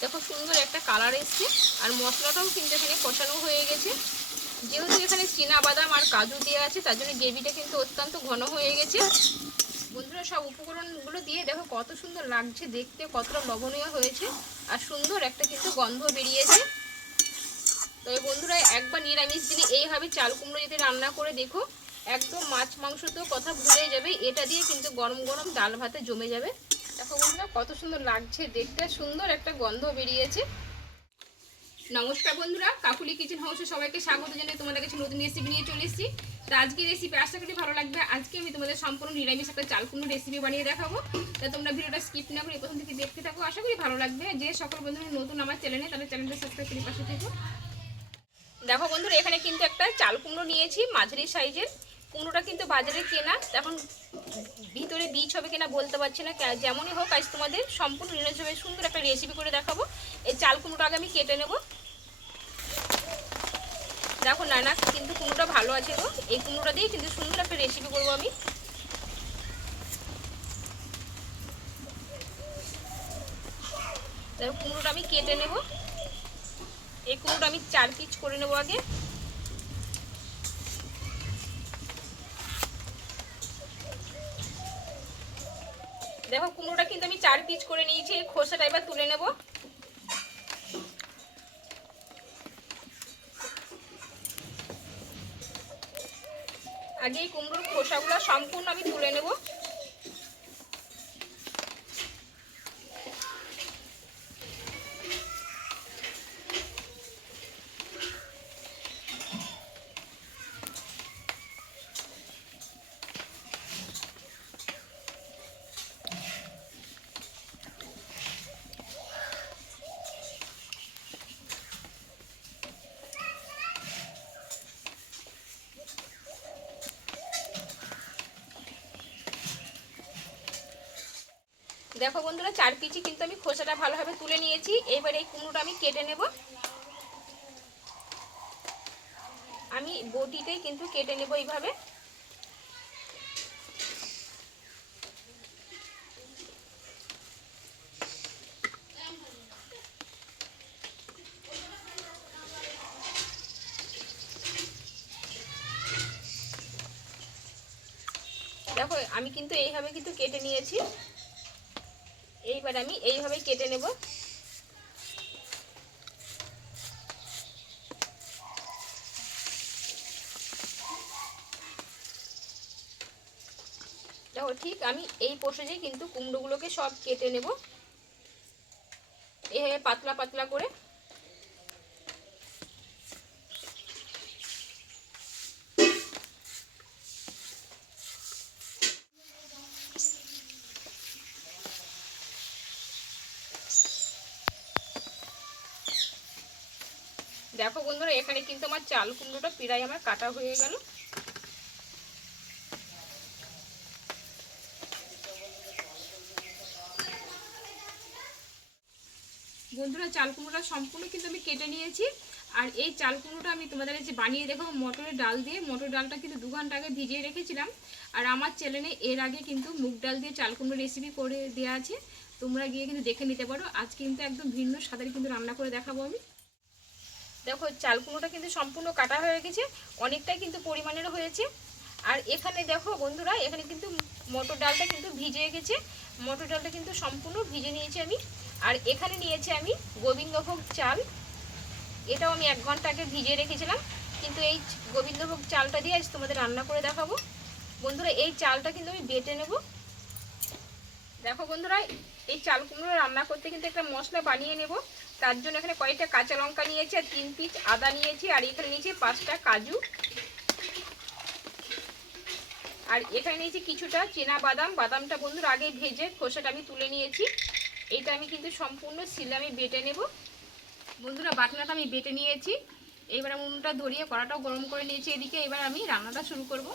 দেখো সুন্দর একটা কালার এসছে। আর মশলাটাও কিন্তু এখানে কষানো হয়ে গেছে। যেহেতু এখানে বাদাম আর কাজু দেওয়া আছে, তার জন্য গ্রেভিটা কিন্তু অত্যন্ত ঘন হয়ে গেছে। বন্ধুরা, সব উপকরণগুলো দিয়ে দেখো কত সুন্দর লাগছে দেখতে, কতটা লবণীয় হয়েছে। আর সুন্দর একটা কিন্তু গন্ধ বেরিয়েছে। তবে বন্ধুরা, একবার নিরামিষ দিনে এইভাবে চাল কুমড়ো যদি রান্না করে দেখো, একদম মাছ মাংস তো কথা ভুলে যাবে। এটা দিয়ে কিন্তু গরম গরম ডাল ভাতে জমে যাবে। দেখো বন্ধুরা, কত সুন্দর লাগছে দেখতে, সুন্দর একটা গন্ধ বেরিয়েছে। নমস্কার বন্ধুরা, কাকুলি কিচেন হাউসে সবাইকে স্বাগত জানিয়ে তোমাদের কাছে নতুন রেসিপি নিয়ে চলে এসেছি। তো আজকে রেসিপি আশা করি ভালো লাগবে। আজকে আমি তোমাদের সম্পূর্ণ নিরামিষ একটা চাল কুমড়ো রেসিপি বানিয়ে দেখাবো। তা তোমরা ভিডিওটা স্কিপ না করে প্রথম থেকে দেখতে থাকো, আশা করি ভালো লাগবে। যে সকল বন্ধুরা নতুন আমার চ্যানেলে তাদের চ্যানেলটা সাবস্ক্রাইব করে পাশে থেকো। দেখো বন্ধুরা, এখানে কিন্তু একটা চাল কুমড়ো নিয়েছি, মাঝারি সাইজের কুমড়োটা কিন্তু বাজারে কেনা, এখন ভিতরে বীজ হবে কিনা বলতে পারছি না। যেমনই হোক, আজ তোমাদের সম্পূর্ণ নিরামিষভাবে সুন্দর একটা রেসিপি করে দেখাবো। এই চাল কুমড়োটা আগে আমি কেটে নেব। দেখো নানা, কিন্তু কুমড়োটা ভালো আছে গো এই কুমড়োটা দিয়ে কিন্তু সুন্দর একটা রেসিপি করব আমি। কুমড়োটা আমি কেটে নেব। এই কুমড়োটা আমি চার পিস করে নেব আগে। দেখো কুমড়োটা কিন্তু আমি চার পিস করে নিয়েছি, এই খোসাটা এবার তুলে নেব। আগে এই কুমড়োর খোসাগুলো সম্পূর্ণ আমি তুলে নেব। দেখো বন্ধুরা, চার পিচি কিন্তু আমি খোসাটা ভালোভাবে তুলে নিয়েছি। এবার এই কুমড়োটা আমি কেটে নেব। আমি বটিতেই কিন্তু কেটে নেব এইভাবে। দেখো, আমি কিন্তু এইভাবে কিন্তু কেটে নিয়েছি। এইবার আমি এইভাবেই কেটে নেব। দেখো, ঠিক আমি এই প্রসেসেই কিন্তু কুমড়োগুলোকে সব কেটে নেব। এইভাবে পাতলা পাতলা করে। দেখো বন্ধুরা, এখানে কিন্তু আমার চাল কুমড়োটা প্রায় আমার কাটা হয়ে গেল। বন্ধুরা, চাল কুমড়োটা সম্পূর্ণ কিন্তু আমি কেটে নিয়েছি। আর এই চাল কুমড়োটা আমি তোমাদের যে বানিয়ে দেখো মটরের ডাল দিয়ে। মটর ডালটা কিন্তু দু ঘণ্টা আগে ভিজিয়ে রেখেছিলাম। আর আমার চ্যানেলে এর আগে কিন্তু মুগ ডাল দিয়ে চাল কুমড়ো রেসিপি করে দেওয়া আছে। তোমরা গিয়ে কিন্তু দেখে নিতে পারো। আজ কিন্তু একদম ভিন্ন স্বাদের কিন্তু রান্না করে দেখাবো আমি। দেখো, চাল কুমড়োটা কিন্তু সম্পূর্ণ কাটা হয়ে গেছে, অনেকটাই কিন্তু পরিমাণের হয়েছে। আর এখানে দেখো বন্ধুরা, এখানে কিন্তু মটর ডালটা কিন্তু ভিজে গেছে। মটর ডালটা কিন্তু সম্পূর্ণ ভিজে নিয়েছি আমি। আর এখানে নিয়েছি আমি গোবিন্দভোগ চাল। এটাও আমি এক ঘণ্টা আগে ভিজিয়ে রেখেছিলাম। কিন্তু এই গোবিন্দভোগ চালটা দিয়ে আজ তোমাদের রান্না করে দেখাবো। বন্ধুরা, এই চালটা কিন্তু আমি বেটে নেব। দেখো বন্ধুরা, এই চাল কুমড়ো রান্না করতে কিন্তু একটা মশলা বানিয়ে নেব। তার জন্য এখানে কয়েকটা কাঁচা লঙ্কা নিয়েছি আর তিন পিস আদা নিয়েছি আর এখানে নিয়েছি পাঁচটা কাজু। আর এখানে নিয়েছি কিছুটা চেনা বাদাম বাদামটা বন্ধুরা আগে ভেজে খোসাটা আমি তুলে নিয়েছি। এটা আমি কিন্তু সম্পূর্ণ শিলে আমি বেটে নেব। বন্ধুরা, বাটনাটা আমি বেটে নিয়েছি। এবার উনুনটা ধরিয়ে কড়াটাও গরম করে নিয়েছি। এদিকে এবার আমি রান্নাটা শুরু করব।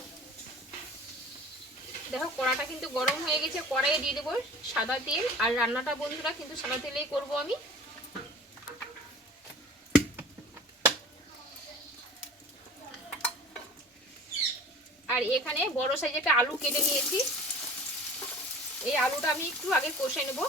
দেখো, কড়াটা কিন্তু গরম হয়ে গেছে কড়াই দিয়ে দেবো সাদা তেল। আর রান্নাটা বন্ধুরা, কিন্তু সাদা তেলেই করব আমি। আর এখানে বড় সাইজ একটা আলু কেটে নিয়েছি। এই আলুটা আমি একটু আগে কষে নেব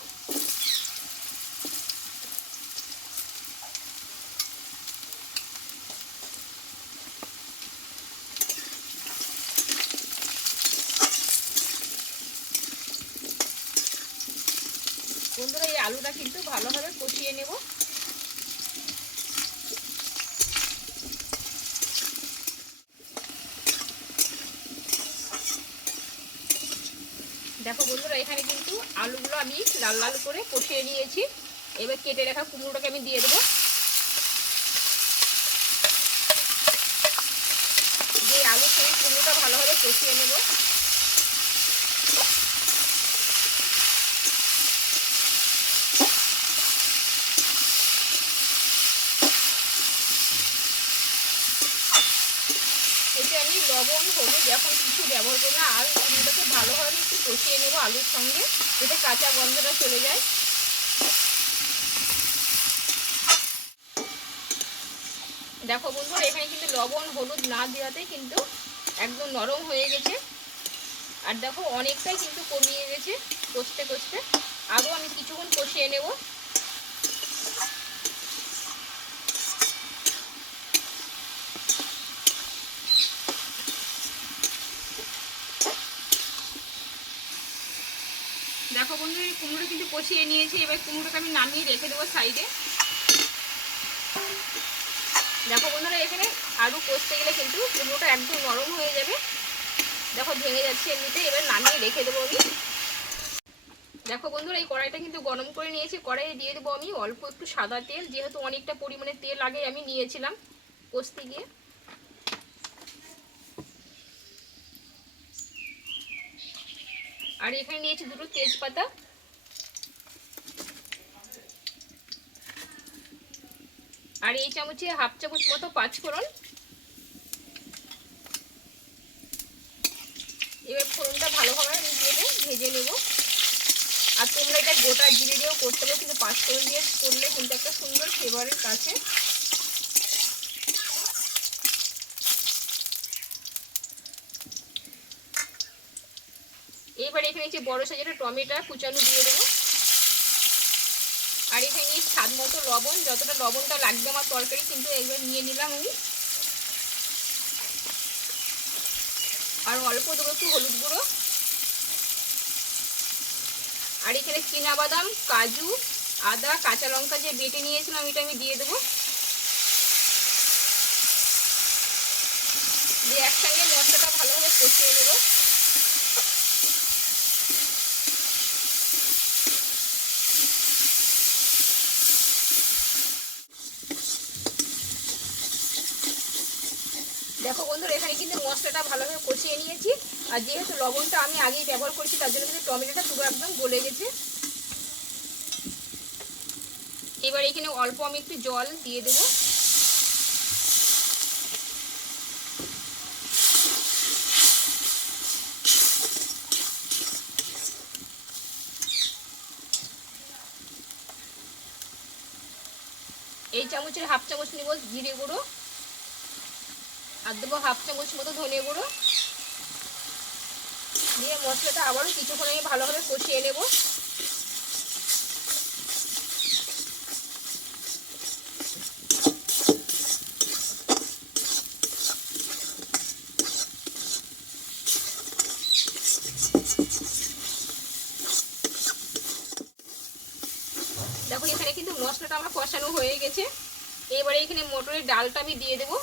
কুমড়োটা কিন্তু ভালোভাবে কষিয়ে নেব দেখো বন্ধুরা এখানে কিন্তু আলুগুলো আমি লাল লাল করে কষিয়ে নিয়েছি। এবার কেটে রাখা কুমড়োটাকে আমি দিয়ে দেবো। দিয়ে আলুর সঙ্গে কুমড়োটা ভালোভাবে কষিয়ে নেব। এতে আমি লবণ, হলুদ, এখন কিছু ব্যবহার করব না। আর কুমড়োটাকে ভালোভাবে কষিয়ে নেব আলুর সঙ্গে, যাতে কাঁচা গন্ধটা চলে যায়। দেখো বন্ধুরা, এখানে কিন্তু লবণ, হলুদ না দেওয়াতে কিন্তু একদম নরম হয়ে গেছে। আর দেখো, অনেকটাই কিন্তু কমিয়ে গেছে কষতে কষতে। আরও আমি কিছুক্ষণ কষিয়ে নেব দেখো বন্ধুরা এই কুমড়ো কিন্তু কষিয়ে নিয়েছি, এবার কুমড়োটা আমি নামিয়ে রেখে দেবো সাইডে। দেখো বন্ধুরা, এখানে আলু কষতে গেলে কিন্তু কুমড়োটা একদম নরম হয়ে যাবে। দেখো, ভেঙে যাচ্ছে এমনিতে, এবার নামিয়ে রেখে দেবো আমি। দেখো বন্ধুরা, এই কড়াইটা কিন্তু গরম করে নিয়েছি, কড়াইয়ে দিয়ে দেবো আমি অল্প একটু সাদা তেল, যেহেতু অনেকটা পরিমাণে তেল আগে আমি নিয়েছিলাম কষতে গিয়ে। আর এখানে নিয়েছি দুটো তেজপাতা। আর এই চামচে হাফ চামচ মতো পাঁচফোড়ন। এবার ফোড়নটা ভালোভাবে আমি তেলে ভেজে নেব। আর তোমরা এটা গোটা জিরে দিয়েও করতে পারো, কিন্তু পাঁচফোড়ন দিয়ে করলে কিন্তু একটা সুন্দর ফ্লেভারের কাছে। এবার এখানে যে বড় সাইজের টমেটো কুচানো দিয়ে দেবো। আর এখানে স্বাদ মতো লবণ, যতটা লবণটা লাগবে আমার তরকারি, কিন্তু এবার নিয়ে নিলাম আমি। আর অল্প দেবো একটু হলুদ গুঁড়ো। আর এখানে বাদাম কাজু, আদা, কাঁচা লঙ্কা যে বেটে নিয়েছিলাম, এটা আমি দিয়ে দেবো। দিয়ে একসঙ্গে মশলাটা ভালোভাবে কষিয়ে নেব। দেখো বন্ধুরা, এখানে কিন্তু মশলাটা ভালোভাবে কষিয়ে নিয়েছি। আর যেহেতু লবণটা আমি আগেই ব্যবহার করছি, তার জন্য কিন্তু টমেটোটা পুরো একদম গলে গেছে। এবার এখানে অল্প আমি একটু জল দিয়ে দেব। এই চামচের হাফ চামচ নেব জিরে গুঁড়ো। আর দেবো হাফ চামচ মতো ধনে গুঁড়ো। দিয়ে মশলাটা আবারও কিছুক্ষণ আমি ভালোভাবে কষিয়ে নেব। দেখো এখানে কিন্তু মশলাটা আমার কষানো হয়ে গেছে। এবারে এখানে মটরের ডালটা আমি দিয়ে দেবো।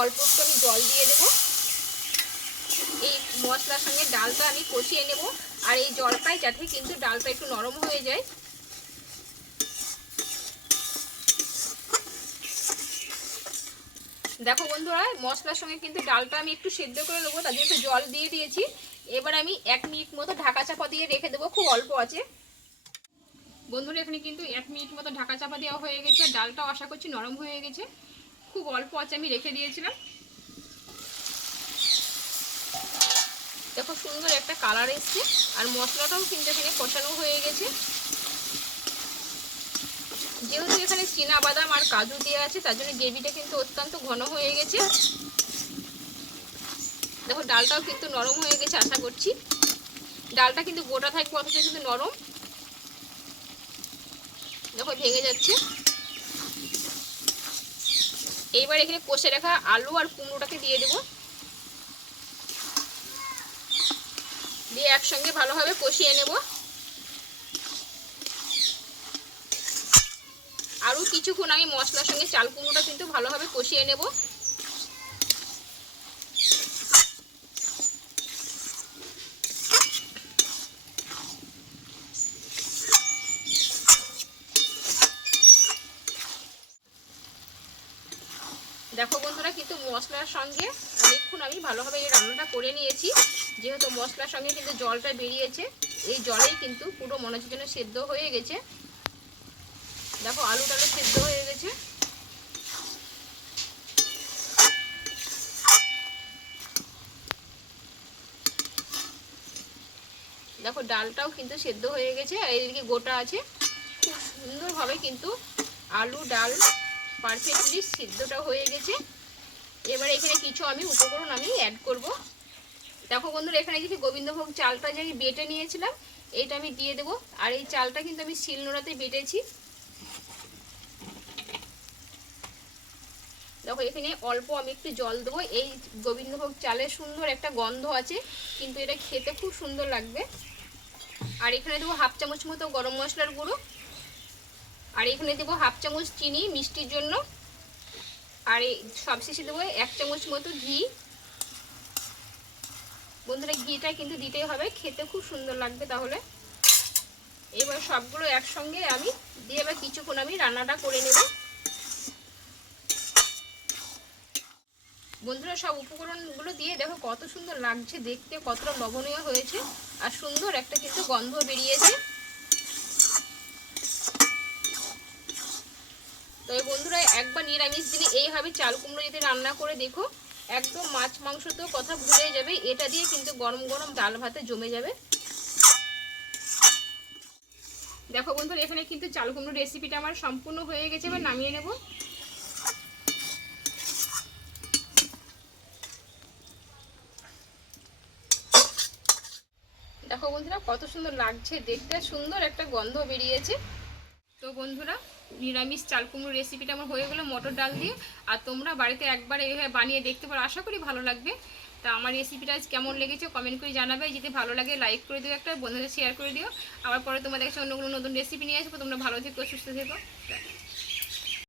অল্প একটু আমি জল দিয়ে দেবো। এই মশলার সঙ্গে ডালটা আমি কষিয়ে নেব। আর এই জলটাই যাতে কিন্তু ডালটা একটু নরম হয়ে যায়। দেখো বন্ধুরা, মশলার সঙ্গে কিন্তু ডালটা আমি একটু সেদ্ধ করে নেব, তার জন্য জল দিয়ে দিয়েছি। এবার আমি এক মিনিট মতো ঢাকা চাপা দিয়ে রেখে দেবো, খুব অল্প আছে। বন্ধুরা, এখানে কিন্তু এক মিনিট মতো ঢাকা চাপা দেওয়া হয়ে গেছে। ডালটাও আশা করছি নরম হয়ে গেছে। খুব অল্প আছে আমি রেখে দিয়েছিলাম। দেখো সুন্দর একটা কালার এসছে, আর মশলাটাও কিন্তু এখানে কষানো হয়ে গেছে। যেহেতু এখানে বাদাম আর কাজু দেওয়া আছে, তার জন্য গ্রেভিটা কিন্তু অত্যন্ত ঘন হয়ে গেছে। দেখো ডালটাও কিন্তু নরম হয়ে গেছে, আশা করছি। ডালটা কিন্তু গোটা থাকবে, অথচ কিন্তু নরম। দেখো ভেঙে যাচ্ছে। এইবার এখানে কষে রাখা আলু আর কুমড়োটাকে দিয়ে দেবো। দিয়ে একসঙ্গে ভালোভাবে কষিয়ে নেব। আরও কিছুক্ষণ আমি মশলার সঙ্গে চাল কুমড়োটা কিন্তু ভালোভাবে কষিয়ে নেব। মশলার সঙ্গে অনেকক্ষণ আমি ভালোভাবে এই রান্নাটা করে নিয়েছি। যেহেতু মশলার সঙ্গে কিন্তু জলটা বেরিয়েছে, এই জলেই কিন্তু পুরো মনে হচ্ছে যেন সেদ্ধ হয়ে গেছে। দেখো আলুটালো সেদ্ধ হয়ে গেছে। দেখো, ডালটাও কিন্তু সেদ্ধ হয়ে গেছে, আর এদিকে গোটা আছে। খুব সুন্দরভাবে কিন্তু আলু, ডাল, পারফেক্টলি সিদ্ধটা হয়ে গেছে। এবার এখানে কিছু আমি উপকরণ আমি অ্যাড করব। দেখো বন্ধুরা, এখানে কিছু গোবিন্দভোগ চালটা যে আমি বেটে নিয়েছিলাম, এটা আমি দিয়ে দেবো। আর এই চালটা কিন্তু আমি শিলনোড়াতে বেটেছি। দেখো, এখানে অল্প আমি একটু জল দেবো। এই গোবিন্দভোগ চালের সুন্দর একটা গন্ধ আছে, কিন্তু এটা খেতে খুব সুন্দর লাগবে। আর এখানে দেবো হাফ চামচ মতো গরম মশলার গুঁড়ো। আর এখানে দেবো হাফ চামচ চিনি মিষ্টির জন্য। আর এই সবশেষে দেবো এক চামচ মতো ঘি। বন্ধুরা, ঘিটা কিন্তু দিতেই হবে। খেতে খুব সুন্দর লাগবে তাহলে। এবার সবগুলো একসঙ্গে আমি দিয়ে এবার কিছুক্ষণ আমি রান্নাটা করে নেব। বন্ধুরা, সব উপকরণগুলো দিয়ে দেখো কত সুন্দর লাগছে। দেখতে কতটা লবণীয় হয়েছে। আর সুন্দর একটা কিন্তু গন্ধ বেরিয়েছে তো এই বন্ধুরা একবার নিরামিষ দিনে এইভাবে চাল কুমড়ো যদি রান্না করে দেখো, একদম মাছ মাংস তো কথা ভুলে যাবে, এটা দিয়ে কিন্তু গরম গরম ডাল ভাতে জমে যাবে। দেখো বন্ধুরা, এখানে কিন্তু চাল কুমড়ো রেসিপিটা আমার সম্পূর্ণ হয়ে গেছে, এবার নামিয়ে নেব। দেখো বন্ধুরা, কত সুন্দর লাগছে, দেখতে সুন্দর একটা গন্ধ বেরিয়েছে। তো বন্ধুরা নিরামিষ চাল কুমড়ো রেসিপিটা আমার হয়ে গেলো, মটর ডাল দিয়ে। আর তোমরা বাড়িতে একবার এইভাবে বানিয়ে দেখতে পারো। আশা করি ভালো লাগবে। তা আমার রেসিপিটা আজ কেমন লেগেছে কমেন্ট করে জানাবে। যদি ভালো লাগে লাইক করে দিও একটা, বন্ধুদের শেয়ার করে দিও। আবার পরে তোমাদের কাছে অন্য কোনো নতুন রেসিপি নিয়ে আসব। তোমরা ভালো থেকো, সুস্থ থেকো।